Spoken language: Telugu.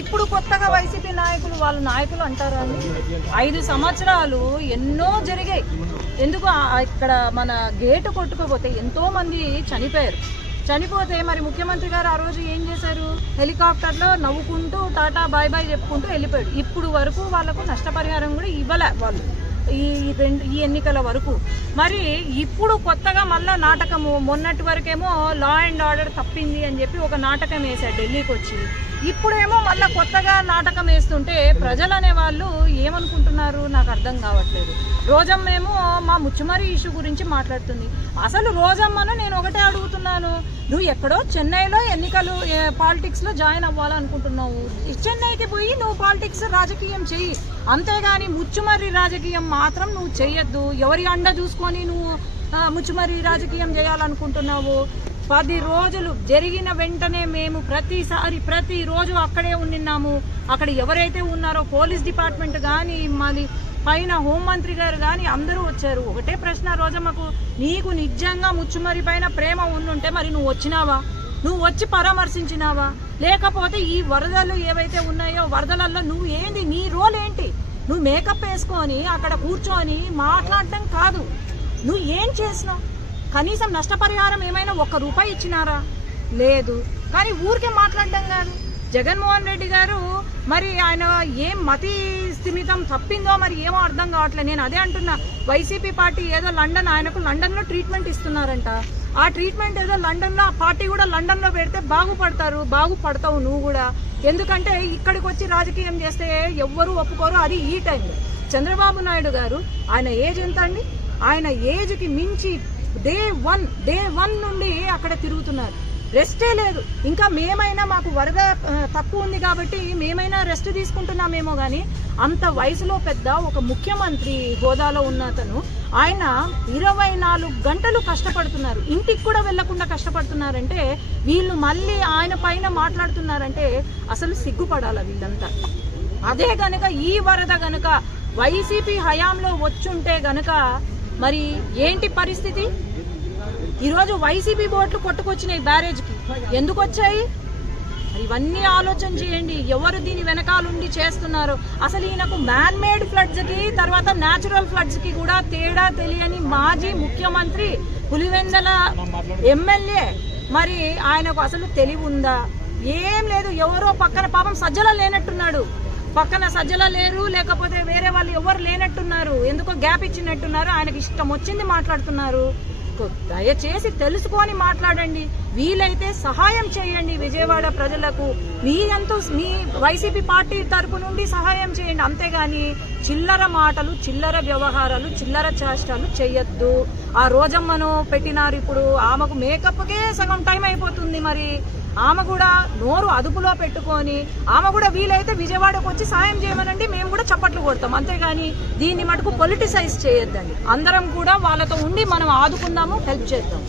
ఇప్పుడు కొత్తగా వైసీపీ నాయకులు వాళ్ళ నాయకులు అంటారా అండి? 5 సంవత్సరాలు ఎన్నో జరిగాయి. ఎందుకు ఇక్కడ మన గేటు కొట్టుకోపోతే ఎంతో మంది చనిపోతే మరి ముఖ్యమంత్రి గారు ఆ రోజు ఏం చేశారు? హెలికాప్టర్లో నవ్వుకుంటూ టాటా బాయ్ బాయ్ చెప్పుకుంటూ వెళ్ళిపోయాడు. ఇప్పుడు వరకు వాళ్ళకు నష్టపరిహారం కూడా ఇవ్వలే వాళ్ళు ఈ ఎన్నికల వరకు. మరి ఇప్పుడు కొత్తగా మళ్ళా నాటకము, మొన్నటి వరకేమో లా అండ్ ఆర్డర్ తప్పింది అని చెప్పి ఒక నాటకం వేశాడు ఢిల్లీకి వచ్చి. ఇప్పుడేమో మళ్ళీ కొత్తగా నాటకం వేస్తుంటే ప్రజలు అనే వాళ్ళు ఏమనుకుంటున్నారు నాకు అర్థం కావట్లేదు. రోజమ్మేమో మా ముచ్చుమరి ఇష్యూ గురించి మాట్లాడుతుంది. అసలు రోజమ్మను నేను ఒకటే అడుగుతున్నాను, నువ్వు ఎక్కడో చెన్నైలో ఎన్నికలు పాలిటిక్స్లో జాయిన్ అవ్వాలనుకుంటున్నావు, చెన్నైకి పోయి నువ్వు పాలిటిక్స్ రాజకీయం చెయ్యి, అంతేగాని ముచ్చుమర్రి రాజకీయం మాత్రం నువ్వు చెయ్యొద్దు. ఎవరి అండ చూసుకొని నువ్వు ముచ్చుమర్రి రాజకీయం చేయాలనుకుంటున్నావు? 10 రోజులు జరిగిన వెంటనే మేము ప్రతిరోజు అక్కడే ఉన్నాము. అక్కడ ఎవరైతే ఉన్నారో పోలీస్ డిపార్ట్మెంట్ కానీ మళ్ళీ పైన హోంమంత్రి గారు కానీ అందరూ వచ్చారు. ఒకటే ప్రశ్న రోజమ్మకు, నీకు నిజంగా ముచ్చుమర్రి పైన ప్రేమ ఉండుంటే మరి నువ్వు వచ్చినావా? నువ్వు వచ్చి పరామర్శించినావా? లేకపోతే ఈ వరదలు ఏవైతే ఉన్నాయో వరదలలో నువ్వు ఏంది, నీ రోల్ ఏంటి? నువ్వు మేకప్ వేసుకొని అక్కడ కూర్చొని మాట్లాడటం కాదు, నువ్వు ఏం చేసినావు? కనీసం నష్టపరిహారం ఏమైనా ₹1 ఇచ్చినారా? లేదు. కానీ ఊరికే మాట్లాడడం కాదు. జగన్మోహన్ రెడ్డి గారు మరి ఆయన ఏం మతి స్థిమితం తప్పిందో మరి ఏమో అర్థం కావట్లేదు. నేను అదే అంటున్నా, వైసీపీ పార్టీ ఏదో ఆయనకు లండన్లో ట్రీట్మెంట్ ఇస్తున్నారంట. ఆ ట్రీట్మెంట్ ఏదో లండన్లో, ఆ పార్టీ కూడా లండన్లో పెడితే బాగుపడతావు నువ్వు కూడా. ఎందుకంటే ఇక్కడికి వచ్చి రాజకీయం చేస్తే ఎవ్వరూ ఒప్పుకోరు. అది ఈ టైంలో చంద్రబాబు నాయుడు గారు, ఆయన ఏజ్ ఎంత అండి? ఆయన ఏజ్కి మించి డే వన్ నుండి అక్కడ తిరుగుతున్నారు, రెస్టే లేదు. ఇంకా మేమైనా మాకు వరద తక్కువ ఉంది కాబట్టి మేమైనా రెస్ట్ తీసుకుంటున్నామేమో కానీ అంత వయసులో పెద్ద ఒక ముఖ్యమంత్రి హోదాలో ఉన్న అతను ఆయన 24 గంటలు కష్టపడుతున్నారు, ఇంటికి కూడా వెళ్లకుండా కష్టపడుతున్నారంటే వీళ్ళు మళ్ళీ ఆయన పైన మాట్లాడుతున్నారంటే అసలు సిగ్గుపడాల వీళ్ళంతా. అదే గనక ఈ వరద గనక వైసీపీ హయాంలో వచ్చుంటే గనక మరి ఏంటి పరిస్థితి? ఈరోజు వైసీపీ బోట్లు కొట్టుకొచ్చినాయి బ్యారేజ్కి, ఎందుకు వచ్చాయి? ఇవన్నీ ఆలోచన చేయండి. ఎవరు దీని వెనకాలండి చేస్తున్నారు? అసలు ఈయనకు మ్యాన్ మేడ్ ఫ్లడ్స్ కి తర్వాత న్యాచురల్ ఫ్లడ్స్ కి కూడా తేడా తెలియని మాజీ ముఖ్యమంత్రి, పులివెందల ఎమ్మెల్యే, మరి ఆయనకు అసలు తెలివి ఉందా? ఏం లేదు. ఎవరో పక్కన పాపం సజ్జల లేనట్టున్నాడు, పక్కన సజ్జల లేరు, లేకపోతే వేరే వాళ్ళు ఎవరు లేనట్టున్నారు, ఎందుకో గ్యాప్ ఇచ్చినట్టున్నారు, ఆయనకి ఇష్టం వచ్చింది మాట్లాడుతున్నారు. దయచేసి తెలుసుకొని మాట్లాడండి, వీలైతే సహాయం చేయండి విజయవాడ ప్రజలకు. మీ వైసీపీ పార్టీ తరపు నుండి సహాయం చేయండి, అంతేగాని చిల్లర మాటలు, చిల్లర వ్యవహారాలు, చిల్లర చేష్టాలు చెయ్యొద్దు. ఆ రోజమ్మను పెట్టినారు, ఇప్పుడు ఆమెకు మేకప్కే సగం టైం అయిపోతుంది. మరి ఆమె కూడా నోరు అదుపులో పెట్టుకొని ఆమె కూడా వీలైతే విజయవాడకు వచ్చి సాయం చేయమనండి, మేము కూడా చప్పట్లు కొడతాం. అంతేగాని దీన్ని మటుకు పొలిటిసైజ్ చేయొద్దండి. అందరం కూడా వాళ్ళతో ఉండి మనం ఆదుకుందాము, హెల్ప్ చేద్దాం.